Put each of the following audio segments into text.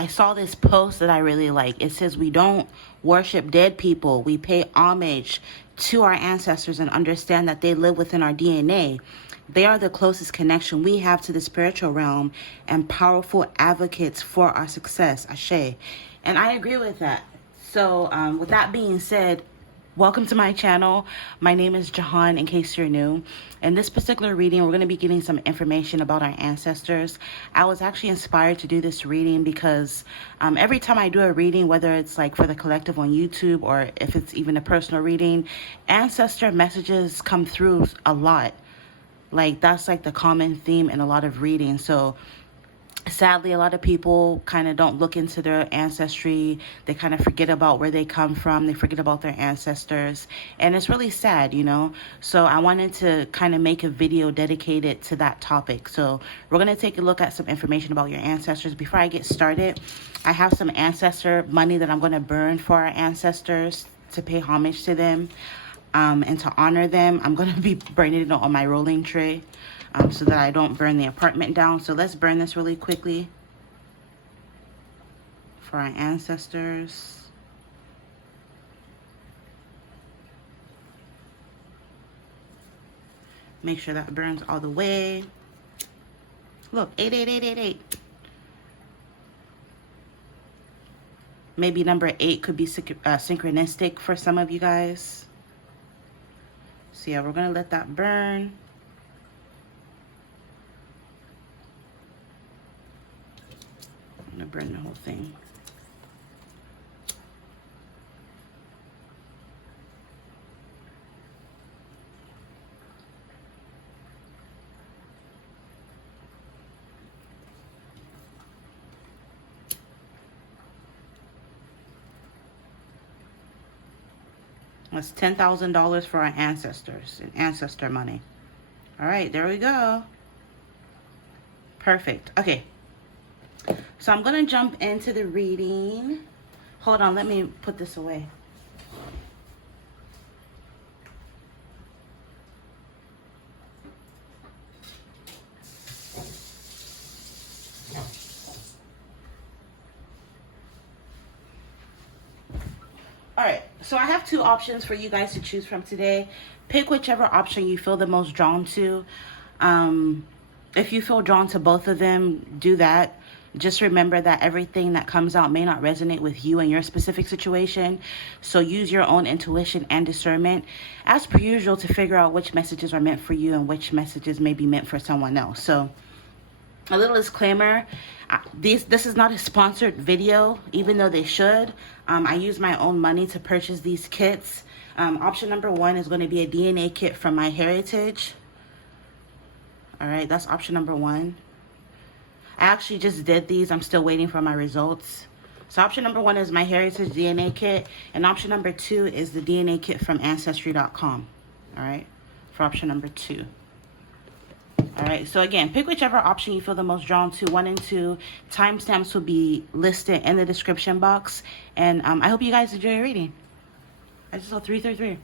I saw this post that I really like. It says, we don't worship dead people. We pay homage to our ancestors and understand that they live within our DNA. They are the closest connection we have to the spiritual realm and powerful advocates for our success. Ashe. And I agree with that. So with that being said, welcome to my channel. My name is Jahan, in case you're new. In this particular reading, we're going to be getting some information about our ancestors. I was actually inspired to do this reading because every time I do a reading, whether it's like for the collective on YouTube or if it's even a personal reading, ancestor messages come through a lot. Like, that's like the common theme in a lot of readings. So sadly, a lot of people kind of don't look into their ancestry. They kind of forget about where they come from. They forget about their ancestors. And it's really sad, you know. So I wanted to kind of make a video dedicated to that topic. So we're going to take a look at some information about your ancestors. Before I get started, I have some ancestor money that I'm going to burn for our ancestors to pay homage to them and to honor them. I'm going to be burning it on my rolling tray. So that I don't burn the apartment down. So let's burn this really quickly for our ancestors. Make sure that burns all the way. Look, 88888. Maybe number 8 could be synchronistic for some of you guys. So yeah, we're gonna let that burn. I'm gonna burn the whole thing. That's $10,000 for our ancestors and ancestor money. All right, there we go. Perfect. Okay. So I'm going to jump into the reading. Hold on, let me put this away. All right, so I have 2 options for you guys to choose from today. Pick whichever option you feel the most drawn to. If you feel drawn to both of them, do that. Just remember that everything that comes out may not resonate with you and your specific situation. So use your own intuition and discernment as per usual to figure out which messages are meant for you and which messages may be meant for someone else. So a little disclaimer, this is not a sponsored video, even though they should. I use my own money to purchase these kits. Option number 1 is going to be a DNA kit from MyHeritage. All right, that's option number 1. I actually just did these. I'm still waiting for my results. So option number 1 is MyHeritage DNA kit. And option number 2 is the DNA kit from Ancestry.com. All right, for option number 2. All right, so again, pick whichever option you feel the most drawn to. 1 and 2. Timestamps will be listed in the description box. And I hope you guys enjoy your reading. I just saw 333.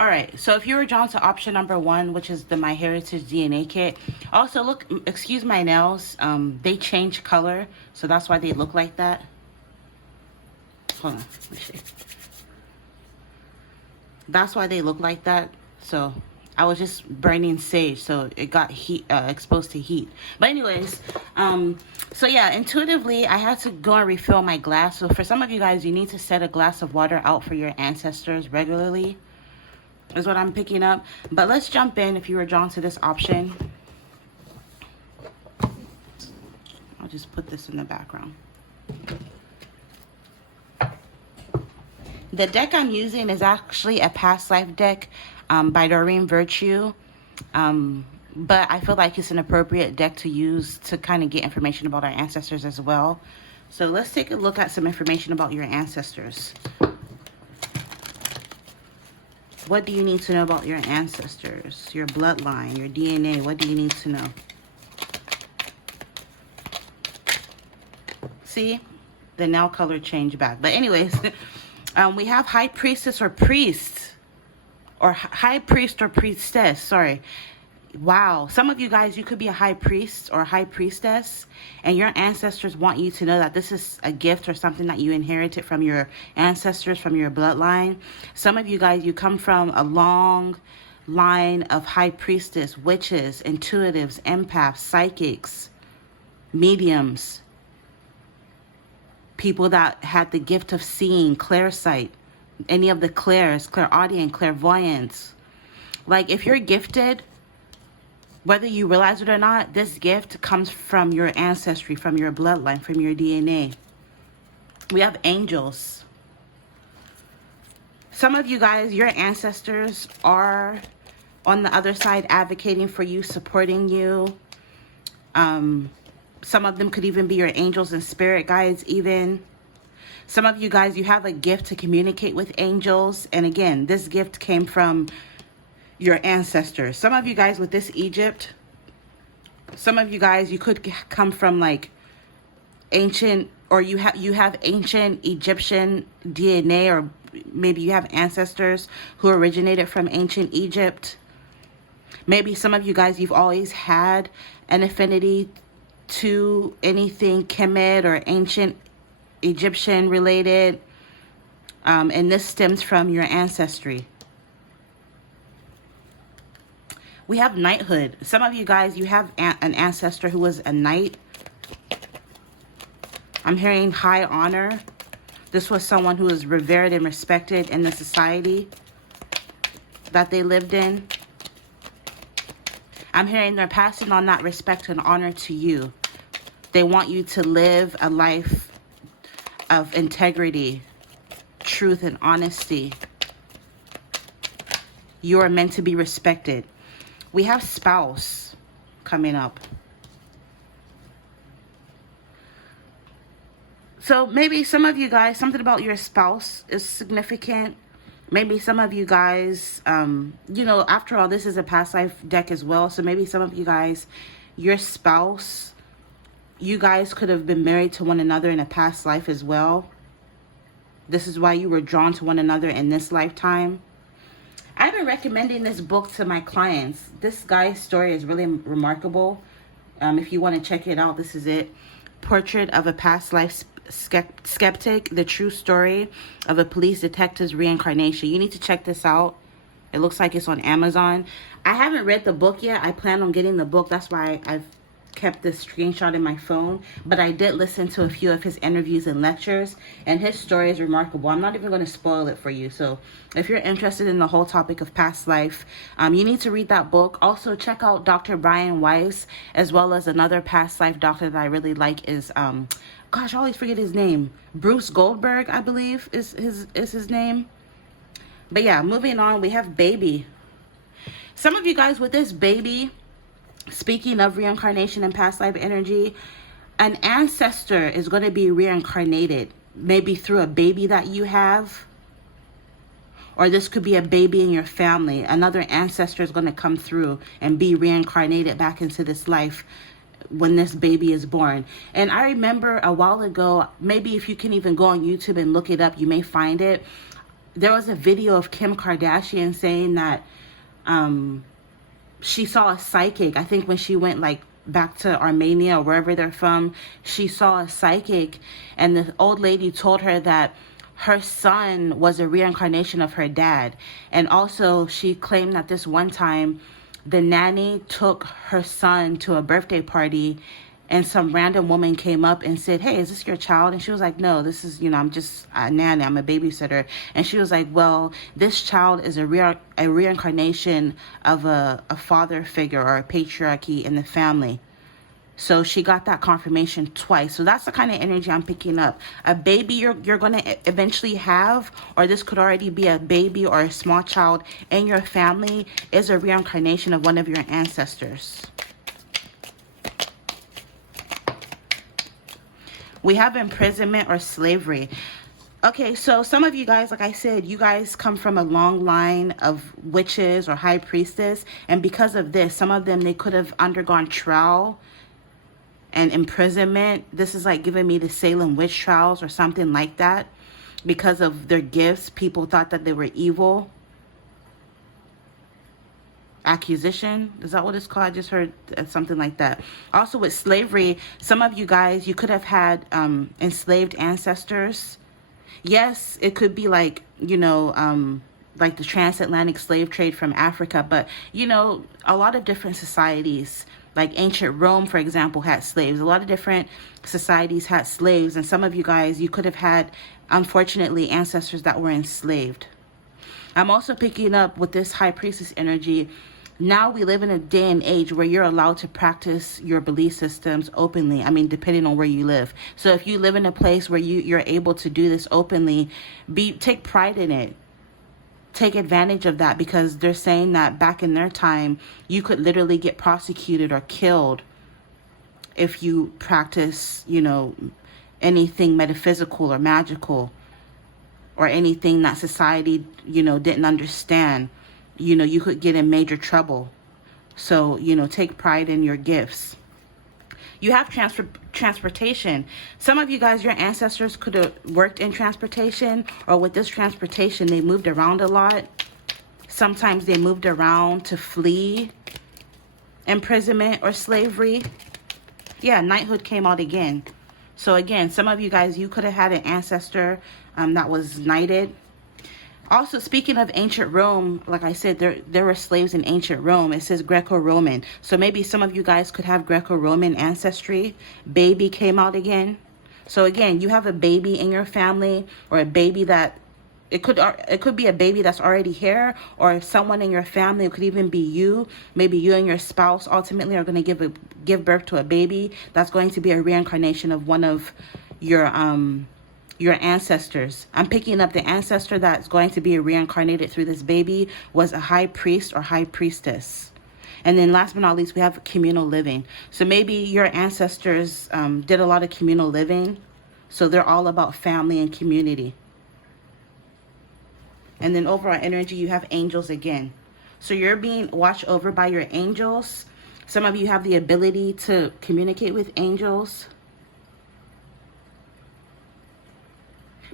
All right, so if you were drawn to option number 1, which is the MyHeritage DNA Kit, also look, excuse my nails, they change color, so that's why they look like that. Hold on, let me see. That's why they look like that. So I was just burning sage, so it got heat, exposed to heat. But anyways, so yeah, intuitively I had to go and refill my glass. So for some of you guys, you need to set a glass of water out for your ancestors regularly, is what I'm picking up. But let's jump in. If you were drawn to this option, I'll just put this in the background. The deck I'm using is actually a past life deck by Doreen Virtue. But I feel like it's an appropriate deck to use to kind of get information about our ancestors as well. So let's take a look at some information about your ancestors. What do you need to know about your ancestors, your bloodline, your DNA? What do you need to know? See, the nail color changed back. But anyways, we have high priestess or priest, or high priest or priestess, sorry. Wow, some of you guys, you could be a high priest or a high priestess, and your ancestors want you to know that this is a gift or something that you inherited from your ancestors, from your bloodline. Some of you guys, you come from a long line of high priestess, witches, intuitives, empaths, psychics, mediums, people that had the gift of seeing, clairsight, any of the clairs, clairaudient, clairvoyance. Like, if you're gifted, whether you realize it or not, this gift comes from your ancestry, from your bloodline, from your DNA. We have angels. Some of you guys, your ancestors are on the other side advocating for you, supporting you. Some of them could even be your angels and spirit guides even. Some of you guys, you have a gift to communicate with angels. And again, this gift came from your ancestors. Some of you guys with this Egypt, some of you guys, you could come from like ancient, or you have ancient Egyptian DNA, or maybe you have ancestors who originated from ancient Egypt. Maybe some of you guys, you've always had an affinity to anything Kemet or ancient Egyptian related, and this stems from your ancestry. We have knighthood. Some of you guys, you have an ancestor who was a knight. I'm hearing high honor. This was someone who was revered and respected in the society that they lived in. I'm hearing they're passing on that respect and honor to you. They want you to live a life of integrity, truth, and honesty. You are meant to be respected. We have spouse coming up. So maybe some of you guys, something about your spouse is significant. Maybe some of you guys, you know, after all, this is a past life deck as well. So maybe some of you guys, your spouse, you guys could have been married to one another in a past life as well. This is why you were drawn to one another in this lifetime. I've been recommending this book to my clients. This guy's story is really remarkable. If you want to check it out, this is it. Portrait of a Past Life Skeptic, the true story of a police detective's reincarnation. You need to check this out. It looks like it's on Amazon. I haven't read the book yet. I plan on getting the book. That's why I've kept this screenshot in my phone. But I did listen to a few of his interviews and lectures, and his story is remarkable. I'm not even going to spoil it for you. So if you're interested in the whole topic of past life, you need to read that book. Also check out Dr. Brian Weiss, as well as another past life doctor that I really like is gosh, I always forget his name. Bruce Goldberg, I believe is his name. But yeah, moving on, we have baby. Some of you guys with this baby, speaking of reincarnation and past life energy, an ancestor is going to be reincarnated, maybe through a baby that you have, or this could be a baby in your family. Another ancestor is going to come through and be reincarnated back into this life when this baby is born. And I remember a while ago, maybe if you can even go on YouTube and look it up, you may find it. there was a video of Kim Kardashian saying that she saw a psychic. I think when she went like back to Armenia or wherever they're from, she saw a psychic, and the old lady told her that her son was a reincarnation of her dad. And also she claimed that this one time the nanny took her son to a birthday party, and some random woman came up and said, "Hey, is this your child?" And she was like, "No, this is, I'm just a nanny, I'm a babysitter." And she was like, "Well, this child is a reincarnation of a father figure or a patriarchy in the family." So she got that confirmation twice. So that's the kind of energy I'm picking up. A baby you're going to eventually have, or this could already be a baby or a small child in your family, is a reincarnation of one of your ancestors. We have imprisonment or slavery. Okay, so some of you guys, like I said, you guys come from a long line of witches or high priestess. And because of this, some of them, they could have undergone trial and imprisonment. This is like giving me the Salem witch trials or something like that. Because of their gifts, people thought that they were evil. Accusation, is that what it's called? I just heard something like that. Also with slavery, some of you guys, you could have had enslaved ancestors. Yes, it could be like, like the transatlantic slave trade from Africa, but a lot of different societies, like ancient Rome, for example, had slaves. A lot of different societies had slaves, and some of you guys, you could have had, unfortunately, ancestors that were enslaved. I'm also picking up with this high priestess energy. Now we live in a day and age where you're allowed to practice your belief systems openly. I mean, depending on where you live. So if you live in a place where you're able to do this openly, take pride in it. Take advantage of that, because they're saying that back in their time, you could literally get prosecuted or killed if you practice, anything metaphysical or magical, or anything that society, didn't understand. You could get in major trouble. So, take pride in your gifts. You have transportation. Some of you guys, your ancestors could have worked in transportation, or with this transportation, they moved around a lot. Sometimes they moved around to flee imprisonment or slavery. Yeah, knighthood came out again. So again, some of you guys, you could have had an ancestor that was knighted. Also, speaking of ancient Rome, like I said, there were slaves in ancient Rome. It says Greco-Roman. So maybe some of you guys could have Greco-Roman ancestry. Baby came out again. So again, you have a baby in your family, or a baby that, it could be a baby that's already here, or someone in your family. It could even be you. Maybe you and your spouse ultimately are going to give birth to a baby that's going to be a reincarnation of one of your ancestors. I'm picking up the ancestor that's going to be reincarnated through this baby was a high priest or high priestess. And then last but not least, we have communal living. So maybe your ancestors did a lot of communal living. So they're all about family and community. And then overall energy, you have angels again. So you're being watched over by your angels. Some of you have the ability to communicate with angels.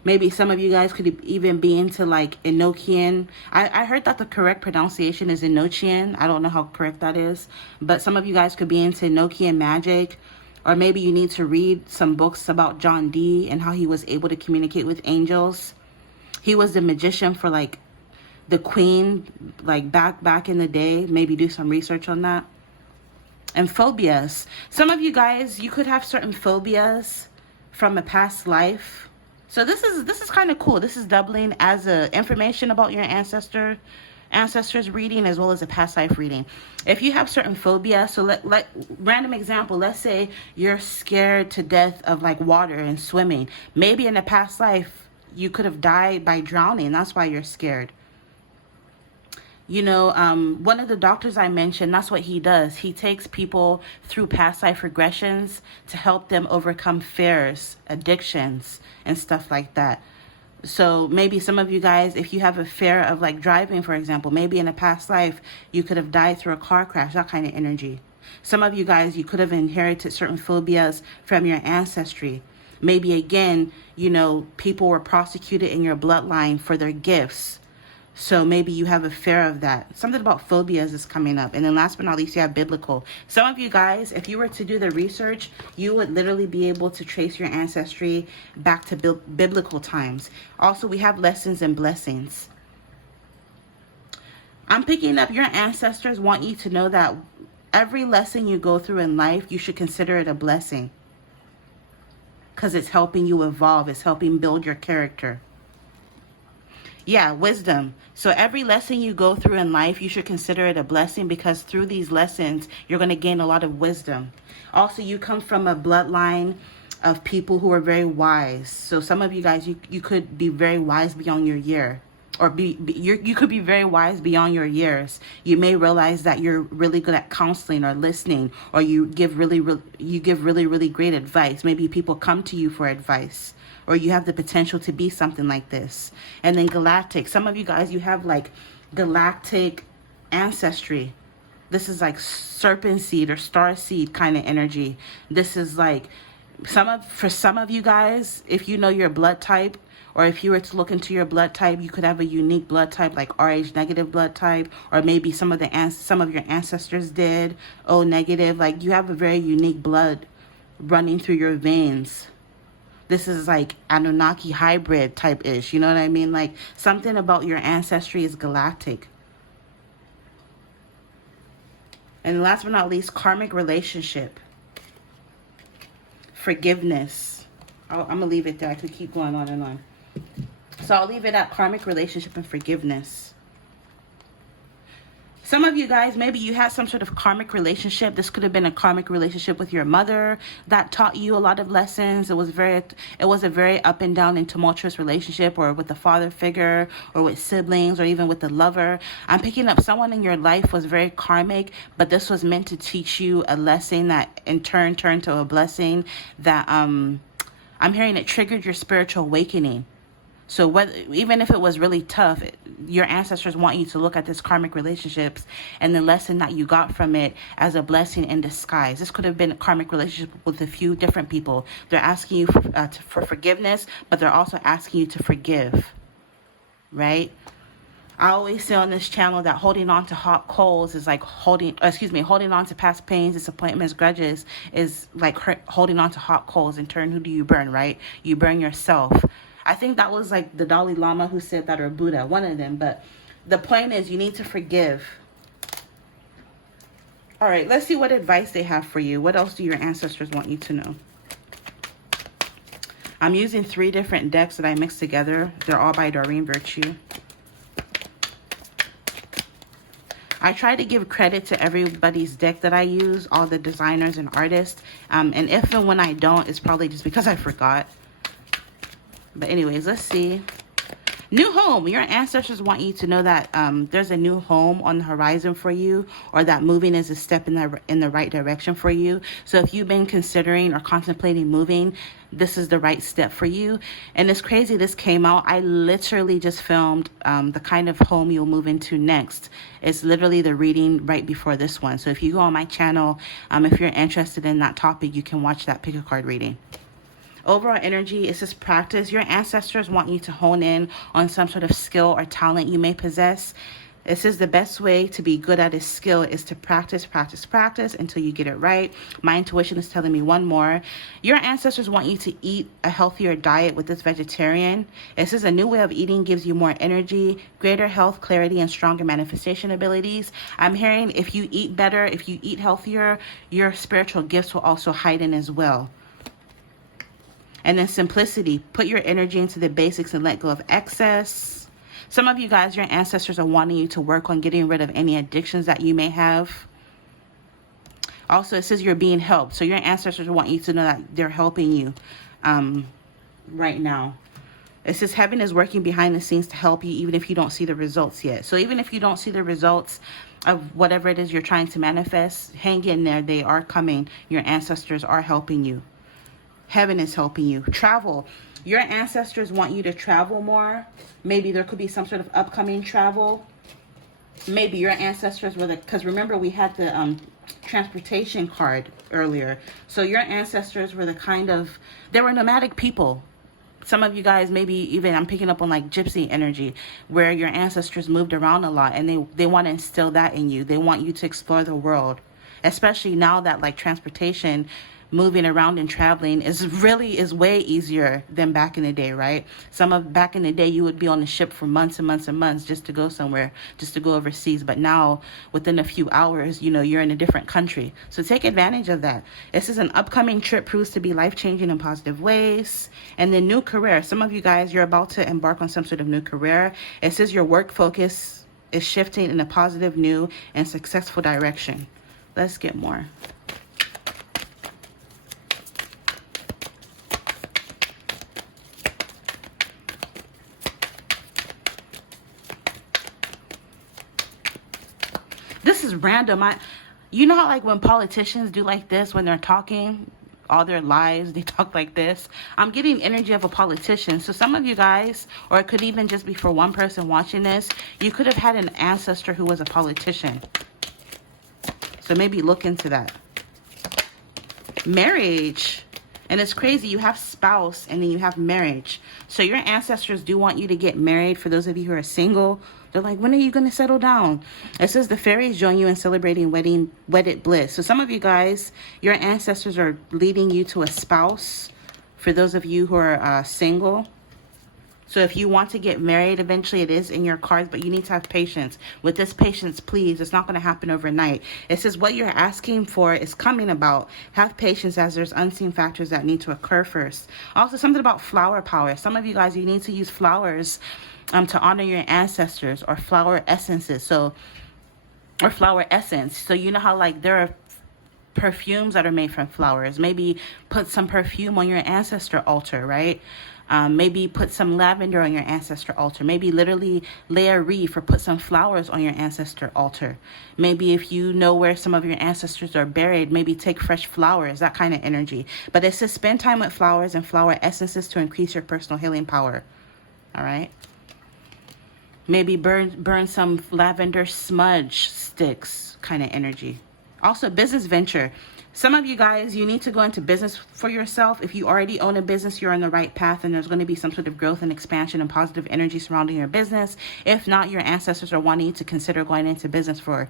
Maybe some of you guys could even be into like Enochian. I heard that the correct pronunciation is Enochian. I don't know how correct that is. But some of you guys could be into Enochian magic. Or maybe you need to read some books about John Dee and how he was able to communicate with angels. He was the magician for like the queen, like back in the day. Maybe do some research on that. And phobias. Some of you guys, you could have certain phobias from a past life. So this is kind of cool. This is doubling as a information about your ancestors reading, as well as a past life reading. If you have certain phobias, so let random example, let's say you're scared to death of like water and swimming. Maybe in a past life you could have died by drowning. That's why you're scared. One of the doctors I mentioned, that's what he does. He takes people through past life regressions to help them overcome fears, addictions, and stuff like that. So maybe some of you guys, if you have a fear of like driving, for example, maybe in a past life, you could have died through a car crash, that kind of energy. Some of you guys, you could have inherited certain phobias from your ancestry. Maybe again, you know, people were prosecuted in your bloodline for their gifts. So maybe you have a fear of that. Something about phobias is coming up. And then last but not least, you have biblical. Some of you guys, if you were to do the research, you would literally be able to trace your ancestry back to biblical times. Also, we have lessons and blessings. I'm picking up your ancestors want you to know that every lesson you go through in life, you should consider it a blessing. Because it's helping you evolve. It's helping build your character. Yeah, wisdom. So every lesson you go through in life, you should consider it a blessing, because through these lessons, you're going to gain a lot of wisdom. Also, you come from a bloodline of people who are very wise. So some of you guys, you could be very wise beyond your year. Or you could be very wise beyond your years. You may realize that you're really good at counseling or listening, or you give really great advice. Maybe people come to you for advice, or you have the potential to be something like this. And then galactic. Some of you guys, you have like galactic ancestry. This is like serpent seed or star seed kind of energy. This is like for some of you guys, if you know your blood type, or if you were to look into your blood type, you could have a unique blood type, like Rh negative blood type, or maybe some of your ancestors did O negative. Like, you have a very unique blood running through your veins. This is like Anunnaki hybrid type ish. You know what I mean? Like, something about your ancestry is galactic. And last but not least, karmic relationship, forgiveness. I'm gonna leave it there. I could keep going on and on. So I'll leave it at karmic relationship and forgiveness. Some of you guys, maybe you had some sort of karmic relationship. This could have been a karmic relationship with your mother that taught you a lot of lessons. It was a very up and down and tumultuous relationship, or with the father figure, or with siblings, or even with the lover. I'm picking up someone in your life was very karmic, but this was meant to teach you a lesson that in turn turned to a blessing that I'm hearing it triggered your spiritual awakening. So even if it was really tough, your ancestors want you to look at this karmic relationships and the lesson that you got from it as a blessing in disguise. This could have been a karmic relationship with a few different people. They're asking you for forgiveness, but they're also asking you to forgive, right? I always say on this channel that holding on to hot coals is like holding on to past pains, disappointments, grudges is like holding on to hot coals. In turn, who do you burn, right? You burn yourself. I think that was like the Dalai Lama who said that, or Buddha, one of them. But the point is, you need to forgive. All right, let's see what advice they have for you. What else do your ancestors want you to know? I'm using 3 different decks that I mixed together. They're all by Doreen Virtue. I try to give credit to everybody's deck that I use, all the designers and artists. And if and when I don't, it's probably just because I forgot. But anyways, let's see. New home. Your ancestors want you to know that there's a new home on the horizon for you, or that moving is a step in the right direction for you. So if you've been considering or contemplating moving, this is the right step for you. And it's crazy, this came out. I literally just filmed the kind of home you'll move into next. It's literally the reading right before this one. So if you go on my channel, if you're interested in that topic, you can watch that pick a card reading. Overall energy, it says practice. Your ancestors want you to hone in on some sort of skill or talent you may possess. It says the best way to be good at a skill is to practice until you get it right. My intuition is telling me one more. Your ancestors want you to eat a healthier diet with this vegetarian. It says a new way of eating gives you more energy, greater health, clarity, and stronger manifestation abilities. I'm hearing if you eat better, if you eat healthier, your spiritual gifts will also heighten as well. And then simplicity, put your energy into the basics and let go of excess. Some of you guys, your ancestors are wanting you to work on getting rid of any addictions that you may have. Also, it says you're being helped. So your ancestors want you to know that they're helping you right now. It says heaven is working behind the scenes to help you, even if you don't see the results yet. So even if you don't see the results of whatever it is you're trying to manifest, hang in there. They are coming. Your ancestors are helping you. Heaven is helping you. Travel. Your ancestors want you to travel more. Maybe there could be some sort of upcoming travel. Maybe your ancestors were the, because remember we had the transportation card earlier. So your ancestors were the kind of, they were nomadic people. Some of you guys, maybe even I'm picking up on like gypsy energy, where your ancestors moved around a lot, and they want to instill that in you. They want you to explore the world, especially now that like transportation, moving around and traveling is way easier than back in the day, right? Some of back in the day you would be on the ship for months and months and months just to go somewhere, just to go overseas. But now within a few hours, you know, you're in a different country. So take advantage of that. This is an upcoming trip, proves to be life-changing in positive ways. And then new career. Some of you guys, you're about to embark on some sort of new career. It says your work focus is shifting in a positive, new, and successful direction. Let's get more. This is random. You know how like when politicians do like this, when they're talking all their lives, they talk like this. I'm getting energy of a politician. So some of you guys, or it could even just be for one person watching this, you could have had an ancestor who was a politician. So maybe look into that. Marriage. And it's crazy. You have spouse and then you have marriage. So your ancestors do want you to get married. For those of you who are single, they're like, when are you going to settle down? It says the fairies join you in celebrating wedded bliss. So some of you guys, your ancestors are leading you to a spouse. For those of you who are single. So if you want to get married, eventually it is in your cards, but you need to have patience. With this patience, please, it's not going to happen overnight. It says what you're asking for is coming about. Have patience as there's unseen factors that need to occur first. Also, something about flower power. Some of you guys, you need to use flowers to honor your ancestors, or flower essences. Or flower essence. So you know how like there are perfumes that are made from flowers. Maybe put some perfume on your ancestor altar, right? Maybe put some lavender on your ancestor altar. Maybe literally lay a wreath or put some flowers on your ancestor altar. Maybe if you know where some of your ancestors are buried, maybe take fresh flowers, that kind of energy. But it says spend time with flowers and flower essences to increase your personal healing power. All right. Maybe burn some lavender smudge sticks, kind of energy. Also, business venture. Some of you guys, you need to go into business for yourself. If you already own a business, you're on the right path, and there's going to be some sort of growth and expansion and positive energy surrounding your business. If not, your ancestors are wanting you to consider going into business for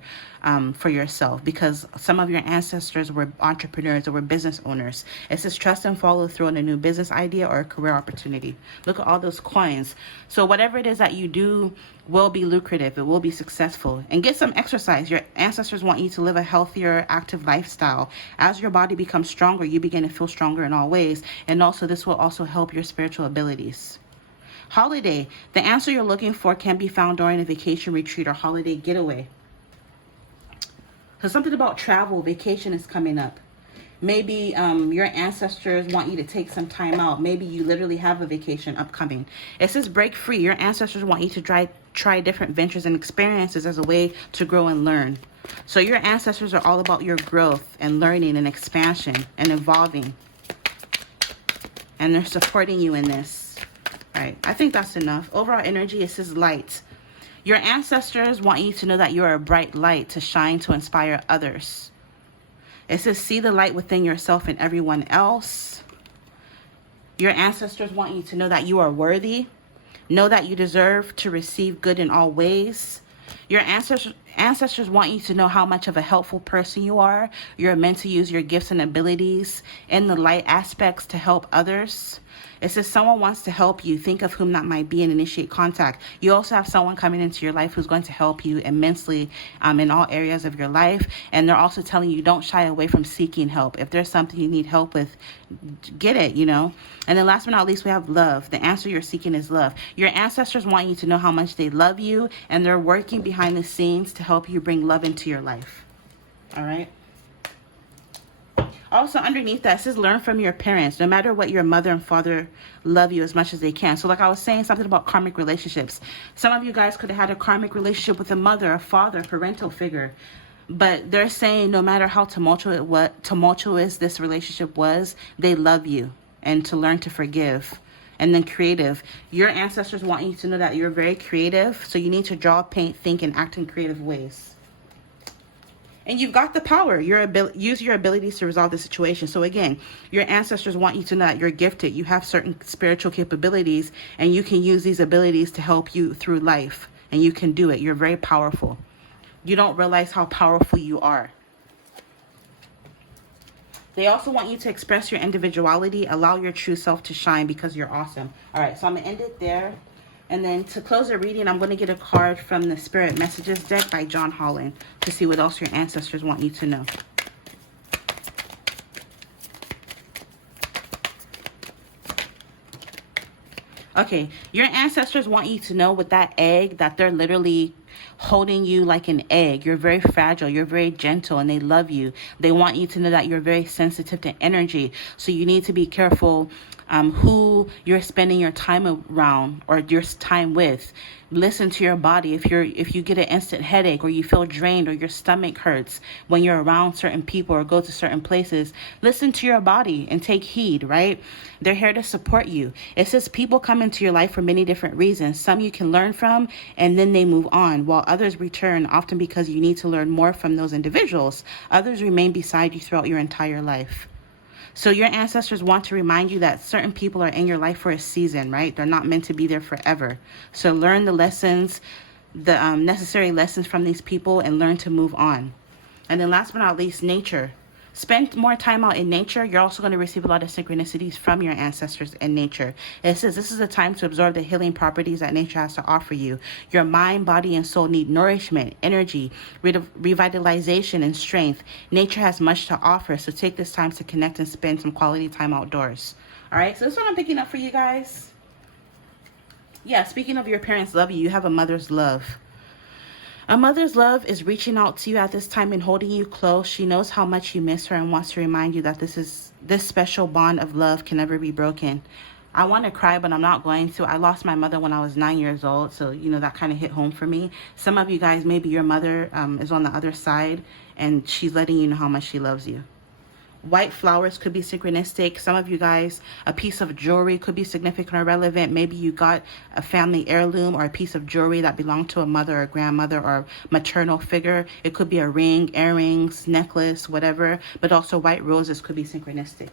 yourself, because some of your ancestors were entrepreneurs or were business owners. It says trust and follow through on a new business idea or a career opportunity. Look at all those coins. So whatever it is that you do will be lucrative. It will be successful. And get some exercise. Your ancestors want you to live a healthier, active lifestyle. As your body becomes stronger, you begin to feel stronger in all ways. And also, this will also help your spiritual abilities. Holiday. The answer you're looking for can be found during a vacation retreat or holiday getaway. So something about travel, vacation is coming up. Maybe your ancestors want you to take some time out. Maybe you literally have a vacation upcoming. It says break free. Your ancestors want you to try different ventures and experiences as a way to grow and learn. So your ancestors are all about your growth and learning and expansion and evolving. And they're supporting you in this. All right. I think that's enough. Overall energy, it says light. Your ancestors want you to know that you're a bright light to shine, to inspire others. It says, see the light within yourself and everyone else. Your ancestors want you to know that you are worthy. Know that you deserve to receive good in all ways. Your ancestors want you to know how much of a helpful person you are. You're meant to use your gifts and abilities in the light aspects to help others. It says someone wants to help you. Think of whom that might be and initiate contact. You also have someone coming into your life who's going to help you immensely in all areas of your life. And they're also telling you don't shy away from seeking help. If there's something you need help with, get it, you know. And then last but not least, we have love. The answer you're seeking is love. Your ancestors want you to know how much they love you, and they're working behind the scenes to help you bring love into your life. All right. Also underneath that, it says learn from your parents. No matter what, your mother and father love you as much as they can. So like I was saying, something about karmic relationships. Some of you guys could have had a karmic relationship with a mother, a father, a parental figure. But they're saying no matter how tumultuous this relationship was, they love you. And to learn to forgive And then creative. Your ancestors want you to know that you're very creative. So you need to draw, paint, think, and act in creative ways. And you've got the power. Use your abilities to resolve the situation. So again, your ancestors want you to know that you're gifted. You have certain spiritual capabilities, and you can use these abilities to help you through life. And you can do it. You're very powerful. You don't realize how powerful you are. They also want you to express your individuality, allow your true self to shine because you're awesome. All right, so I'm going to end it there. And then to close the reading, I'm going to get a card from the Spirit Messages deck by John Holland to see what else your ancestors want you to know. Okay, your ancestors want you to know with that egg that they're literally holding you like an egg. You're very fragile, you're very gentle, and they love you. They want you to know that you're very sensitive to energy. So you need to be careful who you're spending your time around or your time with. Listen to your body. If you get an instant headache, or you feel drained, or your stomach hurts when you're around certain people or go to certain places, listen to your body and take heed, right? They're here to support you. It says people come into your life for many different reasons. Some you can learn from and then they move on, while others return, often because you need to learn more from those individuals. Others remain beside you throughout your entire life. So your ancestors want to remind you that certain people are in your life for a season, right? They're not meant to be there forever. So learn the lessons, the necessary lessons from these people, and learn to move on. And then last but not least, nature. Spend more time out in nature. You're also going to receive a lot of synchronicities from your ancestors in nature. It says this is a time to absorb the healing properties that nature has to offer you. Your mind, body, and soul need nourishment, energy, revitalization, and strength. Nature has much to offer, so take this time to connect and spend some quality time outdoors. All right, so this is what I'm picking up for you guys. Yeah, speaking of your parents' love you have a mother's love. A mother's love is reaching out to you at this time and holding you close. She knows how much you miss her and wants to remind you that this special bond of love can never be broken. I want to cry, but I'm not going to. I lost my mother when I was 9 years old, so that kind of hit home for me. Some of you guys, maybe your mother is on the other side and she's letting you know how much she loves you. White flowers could be synchronistic. Some of you guys, a piece of jewelry could be significant or relevant. Maybe you got a family heirloom or a piece of jewelry that belonged to a mother or grandmother or maternal figure. It could be a ring, earrings, necklace, whatever. But also white roses could be synchronistic.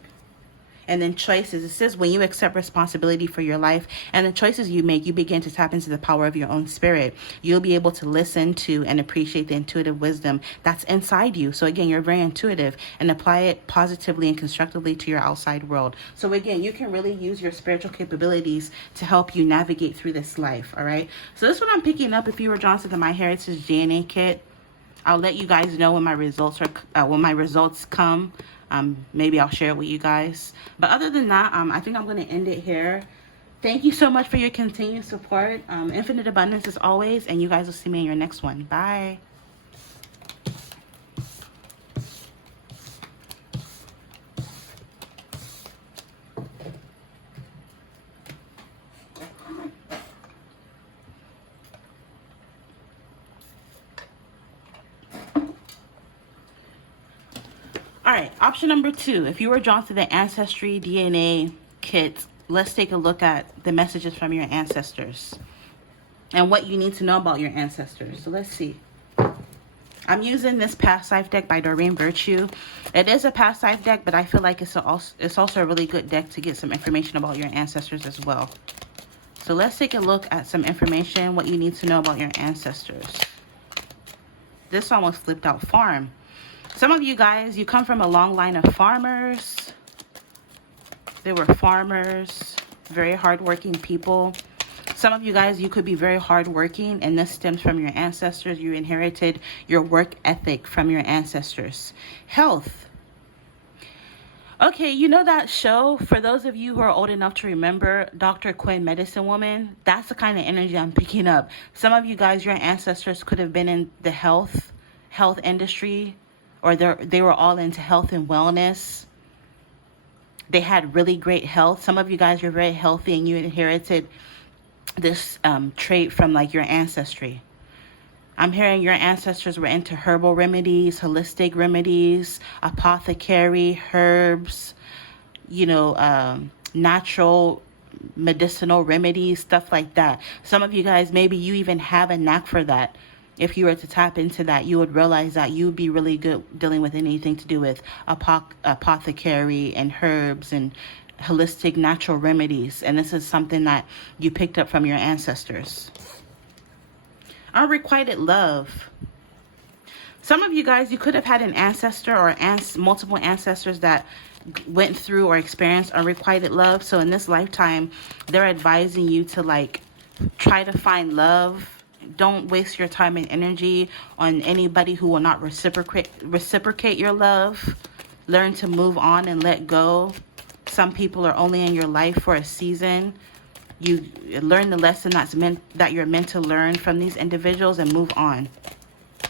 And then choices. It says when you accept responsibility for your life and the choices you make, you begin to tap into the power of your own spirit. You'll be able to listen to and appreciate the intuitive wisdom that's inside you. So again, you're very intuitive, and apply it positively and constructively to your outside world. So again, you can really use your spiritual capabilities to help you navigate through this life. All right. So this is what I'm picking up. If you were drawn to the My Heritage DNA Kit, I'll let you guys know when my results come. Maybe I'll share it with you guys. But other than that, I think I'm going to end it here. Thank you so much for your continued support. Infinite abundance as always. And you guys will see me in your next one. Bye. All right, option number 2. If you were drawn to the Ancestry DNA Kit, let's take a look at the messages from your ancestors and what you need to know about your ancestors. So let's see. I'm using this past life deck by Doreen Virtue. It is a past life deck, but I feel like it's also a really good deck to get some information about your ancestors as well. So let's take a look at some information, what you need to know about your ancestors. This almost flipped out farm. Some of you guys, you come from a long line of farmers. They were farmers, very hardworking people. Some of you guys, you could be very hardworking, and this stems from your ancestors. You inherited your work ethic from your ancestors. Health. Okay, you know that show, for those of you who are old enough to remember, Dr. Quinn, Medicine Woman? That's the kind of energy I'm picking up. Some of you guys, your ancestors could have been in the health industry, or they were all into health and wellness. They had really great health. Some of you guys are very healthy, and you inherited this trait from like your ancestry. I'm hearing your ancestors were into herbal remedies, holistic remedies, apothecary, herbs, natural medicinal remedies, stuff like that. Some of you guys, maybe you even have a knack for that. If you were to tap into that, you would realize that you would be really good dealing with anything to do with apothecary and herbs and holistic natural remedies. And this is something that you picked up from your ancestors. Unrequited love. Some of you guys, you could have had an ancestor or multiple ancestors that went through or experienced unrequited love. So in this lifetime, they're advising you to like try to find love. Don't waste your time and energy on anybody who will not reciprocate your love. Learn to move on and let go. Some people are only in your life for a season. You learn the lesson that you're meant to learn from these individuals and move on.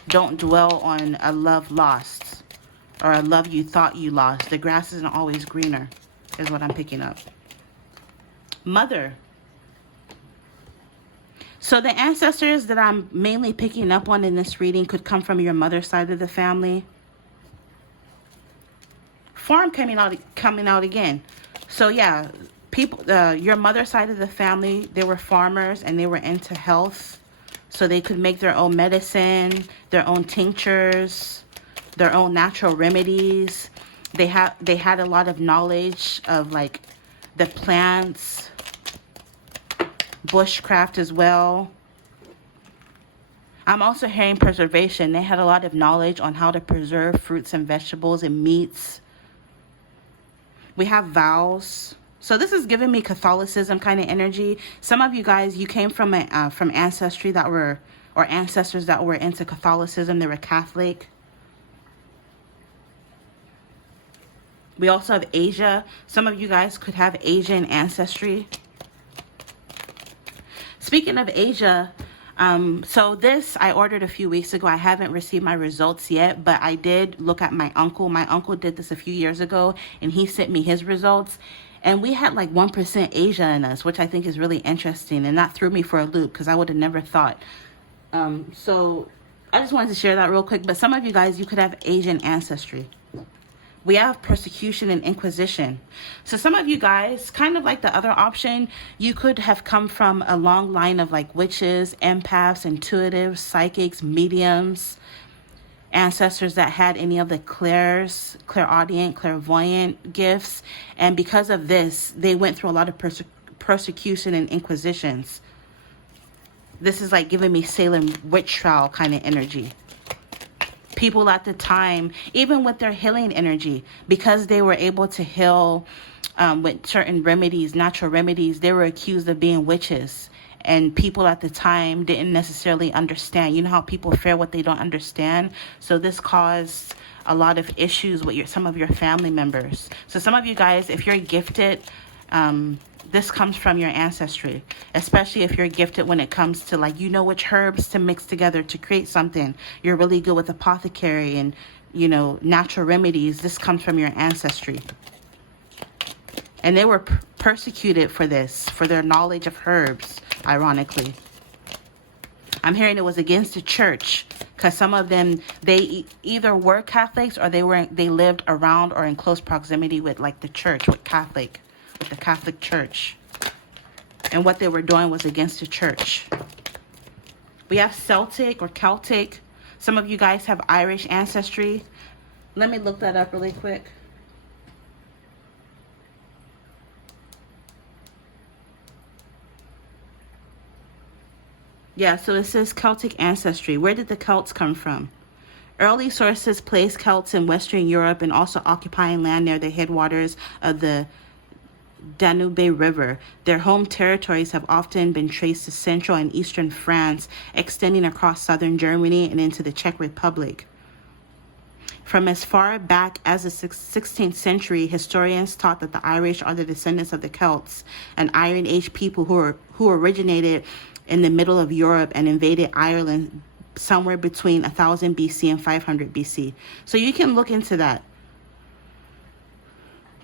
Don't dwell on a love lost or a love you thought you lost. The grass isn't always greener, is what I'm picking up. Mother. So the ancestors that I'm mainly picking up on in this reading could come from your mother's side of the family. Farm coming out again. So yeah, people, your mother's side of the family, they were farmers and they were into health. So they could make their own medicine, their own tinctures, their own natural remedies. They had a lot of knowledge of like the plants, bushcraft as well. I'm also hearing preservation. They had a lot of knowledge on how to preserve fruits and vegetables and meats. We have vows. So this is giving me Catholicism kind of energy. Some of you guys, you came from ancestry that were, or ancestors that were into Catholicism. They were Catholic. We also have Asia. Some of you guys could have Asian ancestry. Speaking of Asia, so this I ordered a few weeks ago. I haven't received my results yet, but I did look at my uncle. My uncle did this a few years ago, and he sent me his results. And we had like 1% Asia in us, which I think is really interesting. And that threw me for a loop because I would have never thought. So I just wanted to share that real quick. But some of you guys, you could have Asian ancestry. We have persecution and inquisition. So some of you guys, kind of like the other option, you could have come from a long line of like witches, empaths, intuitives, psychics, mediums, ancestors that had any of the clairaudient, clairvoyant gifts. And because of this, they went through a lot of persecution and inquisitions. This is like giving me Salem witch trial kind of energy. People at the time, even with their healing energy, because they were able to heal with certain remedies, natural remedies, they were accused of being witches. And people at the time didn't necessarily understand. You know how people fear what they don't understand? So this caused a lot of issues with some of your family members. So some of you guys, if you're gifted, this comes from your ancestry, especially if you're gifted when it comes to like, you know which herbs to mix together to create something. You're really good with apothecary and, you know, natural remedies. This comes from your ancestry. And they were persecuted for this, for their knowledge of herbs, ironically. I'm hearing it was against the church because some of them, they either were Catholics or they lived around or in close proximity with like the church, with the Catholic Church. And what they were doing was against the church. We have Celtic or Celtic. Some of you guys have Irish ancestry. Let me look that up really quick. Yeah, so it says Celtic ancestry. Where did the Celts come from? Early sources place Celts in Western Europe and also occupying land near the headwaters of the Danube River. Their home territories have often been traced to central and eastern France, extending across southern Germany and into the Czech Republic. From as far back as the 16th century, historians taught that the Irish are the descendants of the Celts, an Iron Age people who originated in the middle of Europe and invaded Ireland somewhere between 1000 BC and 500 BC. So you can look into that.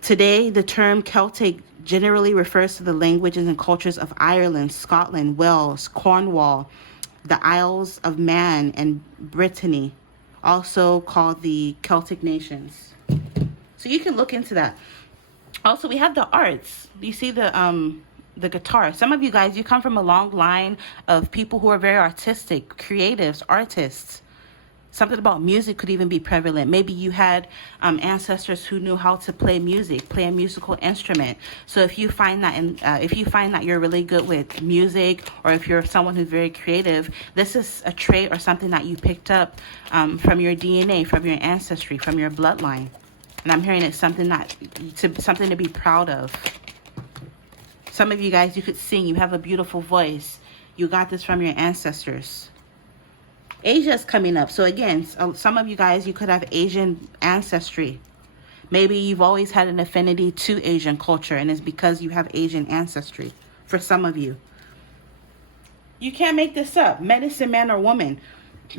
Today, the term Celtic generally refers to the languages and cultures of Ireland, Scotland, Wales, Cornwall, the Isles of Man, and Brittany, also called the Celtic nations. So you can look into that. Also, we have the arts. You see the the guitar. Some of you guys, you come from a long line of people who are very artistic, creatives, artists. Something about music could even be prevalent. Maybe you had ancestors who knew how to play music, play a musical instrument. So if you find that if you find that you're really good with music, or if you're someone who's very creative, this is a trait or something that you picked up from your DNA, from your ancestry, from your bloodline. And I'm hearing it's something something to be proud of. Some of you guys, you could sing. You have a beautiful voice. You got this from your ancestors. Asia's coming up. So again, some of you guys, you could have Asian ancestry. Maybe you've always had an affinity to Asian culture, and it's because you have Asian ancestry. For some of you. You can't make this up. Medicine man or woman.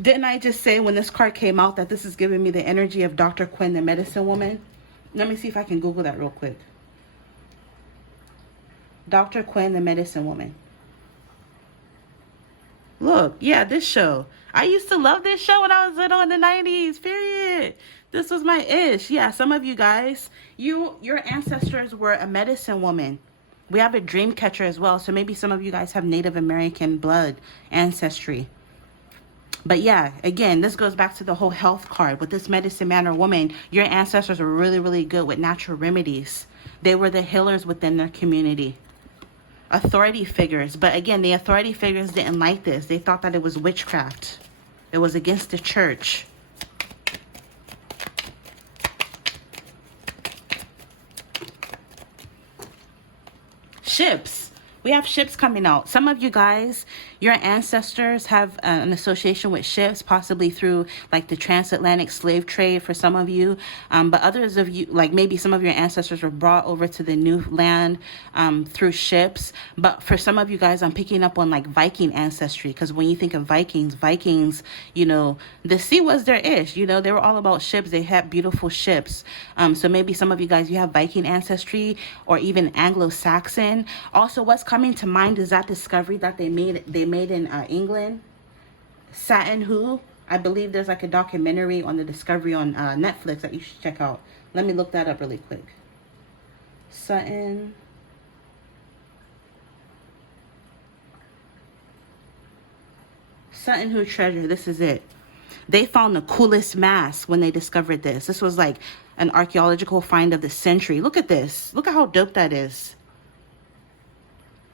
Didn't I just say when this card came out that this is giving me the energy of Dr. Quinn, the medicine woman? Let me see if I can Google that real quick. Dr. Quinn, the medicine woman. Look, yeah, this show. I used to love this show when I was little in the 90s, period. This was my ish. Yeah, some of you guys, your ancestors were a medicine woman. We have a dream catcher as well, so maybe some of you guys have Native American blood ancestry. But yeah, again, this goes back to the whole health card. With this medicine man or woman, your ancestors were really, really good with natural remedies. They were the healers within their community. Authority figures. But again, the authority figures didn't like this. They thought that it was witchcraft. It was against the church. Ships. We have ships coming out. Some of you guys, your ancestors have an association with ships, possibly through like the transatlantic slave trade for some of you. But others of you, like maybe some of your ancestors were brought over to the new land through ships. But for some of you guys, I'm picking up on like Viking ancestry, because when you think of Vikings, you know, the sea was their ish. You know, they were all about ships. They had beautiful ships. So maybe some of you guys, you have Viking ancestry or even Anglo-Saxon. Also, what's coming to mind is that discovery that they made in England. Satin Who. I believe there's like a documentary on the discovery on Netflix that you should check out. Let me look that up really quick. Satin Who treasure. This is it. They found the coolest mask when they discovered this. This was like an archaeological find of the century. Look at this. Look at how dope that is.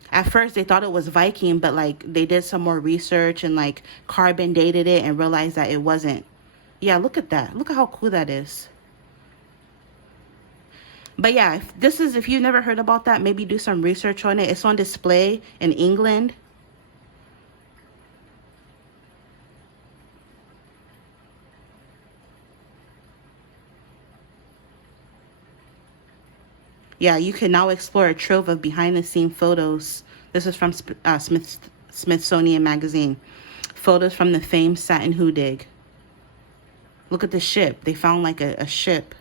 At first, they thought it was Viking, but like they did some more research and like carbon dated it and realized that it wasn't. Yeah, look at that. Look at how cool that is. But yeah, if you've never heard about that, maybe do some research on it. It's on display in England. Yeah, you can now explore a trove of behind-the-scene photos. This is from Smithsonian Magazine. Photos from the famed Satin Who dig. Look at the ship. They found like a ship.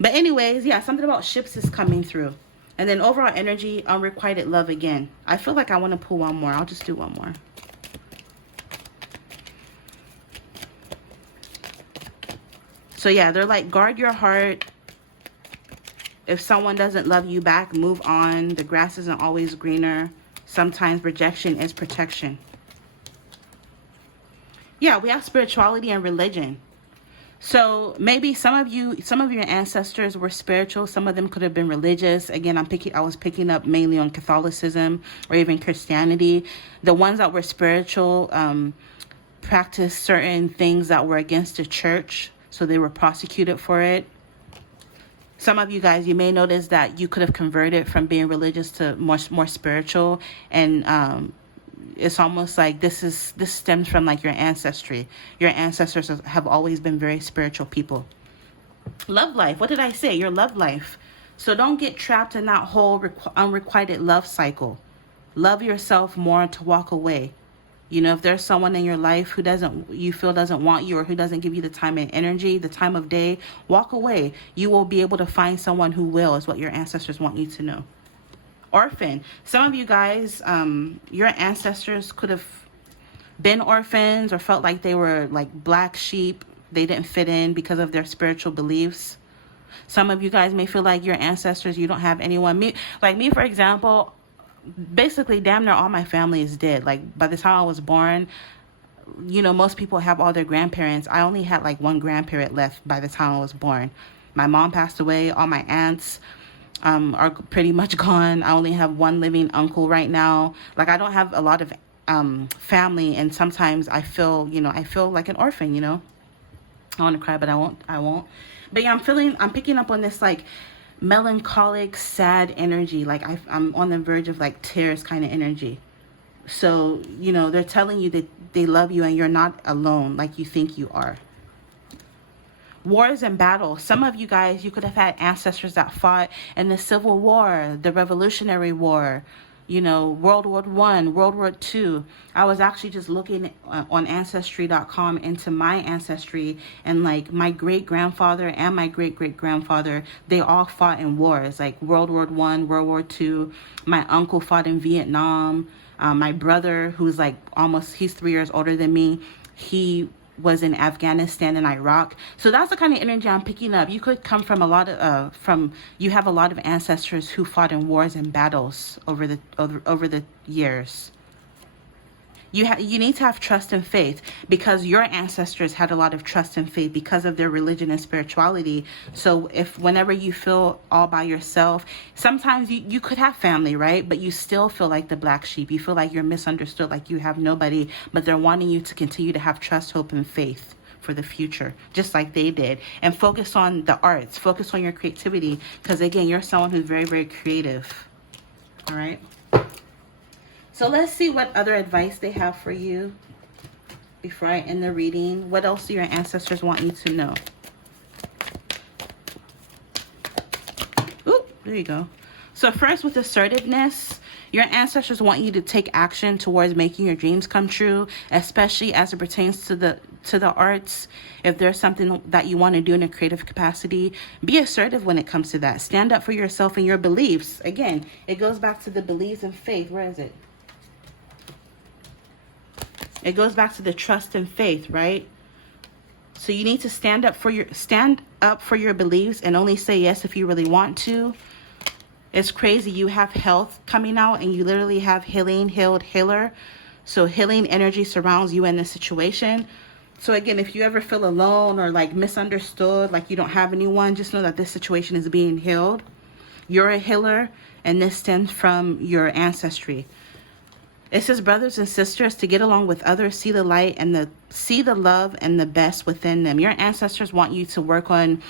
But anyways, yeah, something about ships is coming through. And then overall energy, unrequited love again. I feel like I want to pull one more. I'll just do one more. So yeah, they're like, guard your heart. If someone doesn't love you back, move on. The grass isn't always greener. Sometimes rejection is protection. Yeah, we have spirituality and religion. So maybe some of your ancestors were spiritual. Some of them could have been religious. Again, I was picking up mainly on Catholicism or even Christianity. The ones that were spiritual practiced certain things that were against the church, so they were prosecuted for it. Some of you guys, you may notice that you could have converted from being religious to more spiritual, and it's almost like this stems from like your ancestry. Your ancestors have always been very spiritual people. Love life. What did I say? Your love life. So don't get trapped in that whole unrequited love cycle. Love yourself more to walk away. You know, if there's someone in your life who you feel doesn't want you, or who doesn't give you the time and energy, the time of day, walk away. You will be able to find someone who will, is what your ancestors want you to know. Orphan. Some of you guys, your ancestors could have been orphans or felt like they were like black sheep. They didn't fit in because of their spiritual beliefs. Some of you guys may feel like your ancestors, you don't have anyone. Like me, for example, basically damn near all my family is dead. Like by the time I was born, you know, most people have all their grandparents. I only had like one grandparent left by the time I was born. My mom passed away. All my aunts are pretty much gone. I only have one living uncle right now. Like I don't have a lot of family, and sometimes I feel, you know, I feel like an orphan, you know. I want to cry, but I won't. But yeah, I'm picking up on this like melancholic, sad energy. Like I'm on the verge of like tears kind of energy. So, you know, they're telling you that they love you and you're not alone like you think you are. Wars and battles. Some of you guys, you could have had ancestors that fought in the Civil War, the Revolutionary War, you know, World War I, World War II. I was actually just looking on Ancestry.com into my ancestry, and like my great-grandfather and my great-great-grandfather, they all fought in wars, like World War I, World War II. My uncle fought in Vietnam. My brother, who's like he's 3 years older than me, he was in Afghanistan and Iraq. So that's the kind of energy I'm picking up. You could come from you have a lot of ancestors who fought in wars and battles over the years. You need to have trust and faith, because your ancestors had a lot of trust and faith because of their religion and spirituality. So if whenever you feel all by yourself, sometimes you could have family, right? But you still feel like the black sheep. You feel like you're misunderstood, like you have nobody, but they're wanting you to continue to have trust, hope, and faith for the future, just like they did. And focus on the arts, focus on your creativity, because again, you're someone who's very, very creative. All right. So let's see what other advice they have for you before I end the reading. What else do your ancestors want you to know? Ooh, there you go. So first, with assertiveness, your ancestors want you to take action towards making your dreams come true, especially as it pertains to the arts. If there's something that you want to do in a creative capacity, be assertive when it comes to that. Stand up for yourself and your beliefs. Again, it goes back to the beliefs and faith. Where is it? It goes back to the trust and faith, right? So you need to stand up for your beliefs and only say yes if you really want to. It's crazy. You have health coming out and you literally have healing, healed, healer. So healing energy surrounds you in this situation. So again, if you ever feel alone or like misunderstood, like you don't have anyone, just know that this situation is being healed. You're a healer, and this stems from your ancestry. It says, brothers and sisters, to get along with others, see the light and see the love and the best within them. Your ancestors want you to work on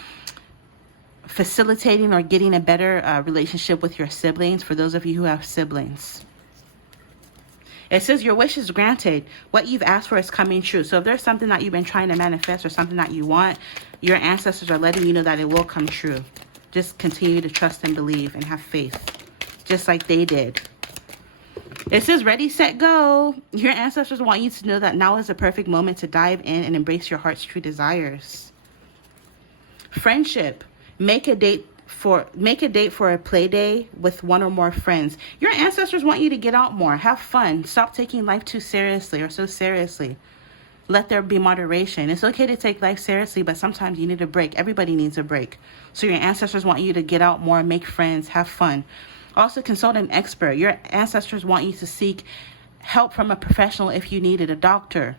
facilitating or getting a better relationship with your siblings, for those of you who have siblings. It says your wish is granted. What you've asked for is coming true. So if there's something that you've been trying to manifest or something that you want, your ancestors are letting you know that it will come true. Just continue to trust and believe and have faith, just like they did. It says, ready, set, go. Your ancestors want you to know that now is the perfect moment to dive in and embrace your heart's true desires. Friendship. Make a date for a play day with one or more friends. Your ancestors want you to get out more, have fun, stop taking life too seriously or so seriously. Let there be moderation. It's okay to take life seriously, but sometimes you need a break. Everybody needs a break. So your ancestors want you to get out more, make friends, have fun. Also, consult an expert. Your ancestors want you to seek help from a professional if you need it, a doctor,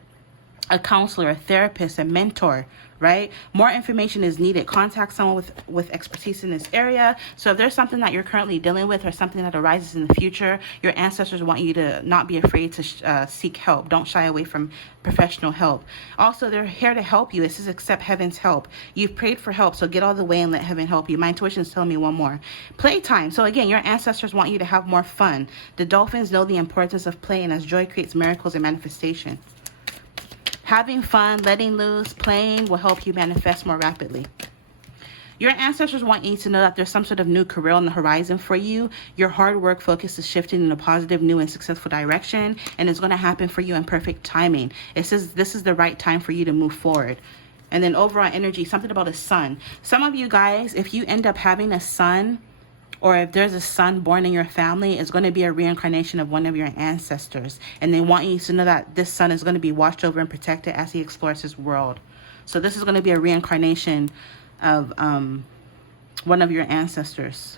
a counselor, a therapist, a mentor, right? More information is needed. Contact someone with expertise in this area. So if there's something that you're currently dealing with or something that arises in the future, your ancestors want you to not be afraid to seek help. Don't shy away from professional help. Also, they're here to help you. It says accept heaven's help. You've prayed for help, so get all the way and let heaven help you. My intuition is telling me one more. Playtime. So again, your ancestors want you to have more fun. The dolphins know the importance of playing, as joy creates miracles and manifestation. Having fun, letting loose, playing will help you manifest more rapidly. Your ancestors want you to know that there's some sort of new career on the horizon for you. Your hard work focus is shifting in a positive, new, and successful direction, and it's going to happen for you in perfect timing. It says this is the right time for you to move forward. And then overall energy, something about a son. Some of you guys, if you end up having a son, or if there's a son born in your family, it's going to be a reincarnation of one of your ancestors. And they want you to know that this son is going to be watched over and protected as he explores his world. So this is going to be a reincarnation of one of your ancestors.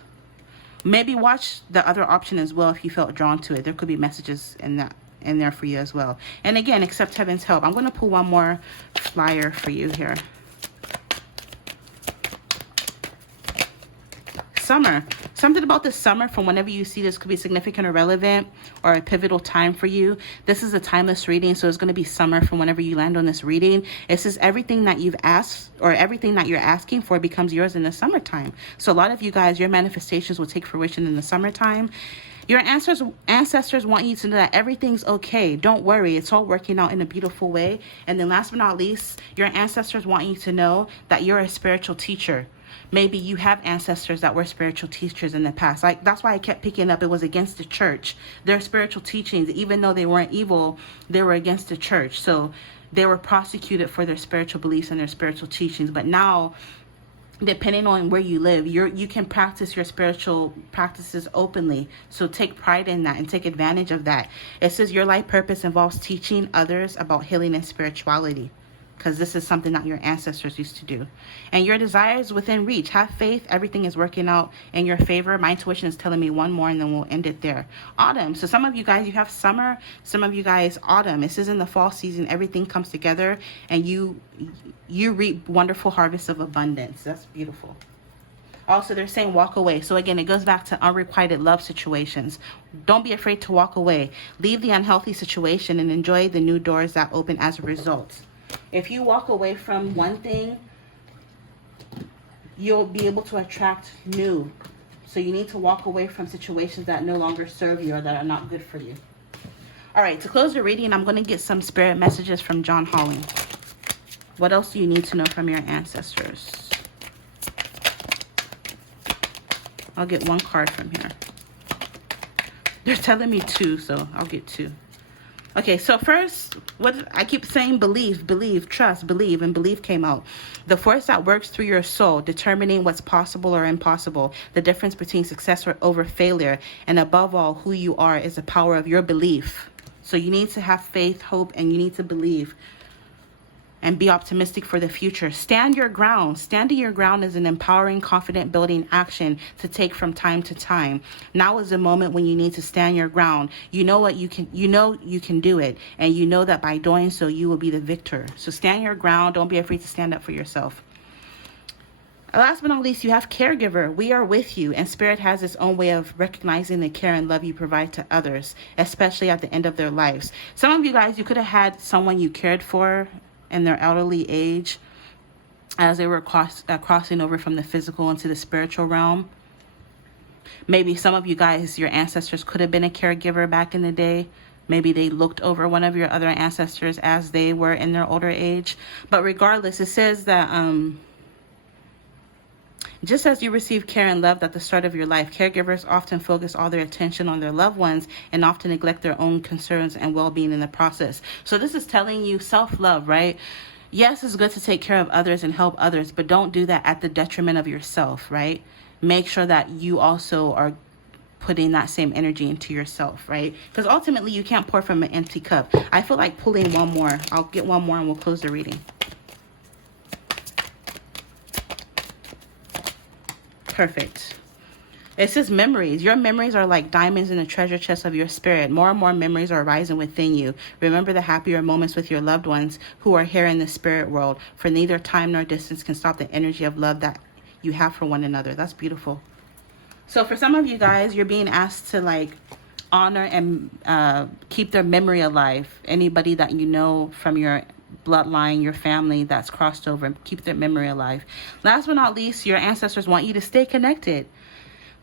Maybe watch the other option as well if you felt drawn to it. There could be messages in there for you as well. And again, accept heaven's help. I'm going to pull one more flyer for you here. Summer. Something about this summer, from whenever you see this, could be significant or relevant or a pivotal time for you. This is a timeless reading, so it's going to be summer from whenever you land on this reading. It says everything that you've asked or everything that you're asking for becomes yours in the summertime. So a lot of you guys, your manifestations will take fruition in the summertime. Your ancestors want you to know that everything's okay. Don't worry. It's all working out in a beautiful way. And then last but not least, your ancestors want you to know that you're a spiritual teacher. Maybe you have ancestors that were spiritual teachers in the past. Like, that's why I kept picking up it was against the church. Their spiritual teachings, even though they weren't evil, they were against the church. So they were prosecuted for their spiritual beliefs and their spiritual teachings. But now, depending on where you live, you can practice your spiritual practices openly. So take pride in that and take advantage of that. It says your life purpose involves teaching others about healing and spirituality, because this is something that your ancestors used to do. And your desires within reach. Have faith. Everything is working out in your favor. My intuition is telling me one more and then we'll end it there. Autumn. So some of you guys, you have summer. Some of you guys, autumn. This is in the fall season. Everything comes together and you reap wonderful harvests of abundance. That's beautiful. Also, they're saying walk away. So again, it goes back to unrequited love situations. Don't be afraid to walk away. Leave the unhealthy situation and enjoy the new doors that open as a result. If you walk away from one thing, you'll be able to attract new. So you need to walk away from situations that no longer serve you or that are not good for you. All right, to close the reading, I'm going to get some spirit messages from John Holland. What else do you need to know from your ancestors? I'll get one card from here. They're telling me two, so I'll get two. Okay, so first, what I keep saying, believe, trust, believe, and belief came out. The force that works through your soul, determining what's possible or impossible, the difference between success or over failure, and above all, who you are is the power of your belief. So you need to have faith, hope, and you need to believe and be optimistic for the future. Stand your ground. Standing your ground is an empowering, confident building action to take from time to time. Now is the moment when you need to stand your ground. You know what you can do it, and you know that by doing so you will be the victor. So stand your ground. Don't be afraid to stand up for yourself. Last but not least, you have caregiver. We are with you, and Spirit has its own way of recognizing the care and love you provide to others, especially at the end of their lives. Some of you guys, you could have had someone you cared for in their elderly age as they were crossing over from the physical into the spiritual realm. Maybe some of you guys, your ancestors could have been a caregiver back in the day. Maybe they looked over one of your other ancestors as they were in their older age. But regardless, it says that just as you receive care and love at the start of your life, caregivers often focus all their attention on their loved ones and often neglect their own concerns and well-being in the process. So this is telling you self-love, right? Yes, it's good to take care of others and help others, but don't do that at the detriment of yourself, right? Make sure that you also are putting that same energy into yourself, right? Because ultimately you can't pour from an empty cup. I feel like pulling one more. I'll get one more and we'll close the reading. Perfect. It says memories. Your memories are like diamonds in the treasure chest of your spirit. More and more memories are rising within you. Remember the happier moments with your loved ones who are here in the spirit world, for neither time nor distance can stop the energy of love that you have for one another. That's beautiful. So for some of you guys, you're being asked to like honor and keep their memory alive. Anybody that you know from your bloodline, your family that's crossed over, and keep their memory alive. Last but not least, your ancestors want you to stay connected.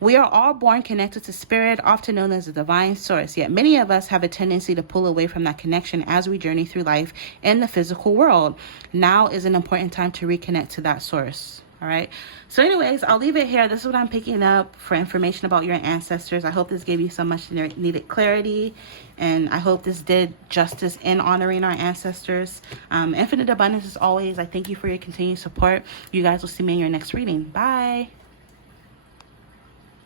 We are all born connected to spirit, often known as the divine source, yet many of us have a tendency to pull away from that connection as we journey through life in the physical world. Now is an important time to reconnect to that source. All right. So anyways, I'll leave it here. This is what I'm picking up for information about your ancestors. I hope this gave you so much needed clarity. And I hope this did justice in honoring our ancestors. Infinite abundance as always. I thank you for your continued support. You guys will see me in your next reading. Bye.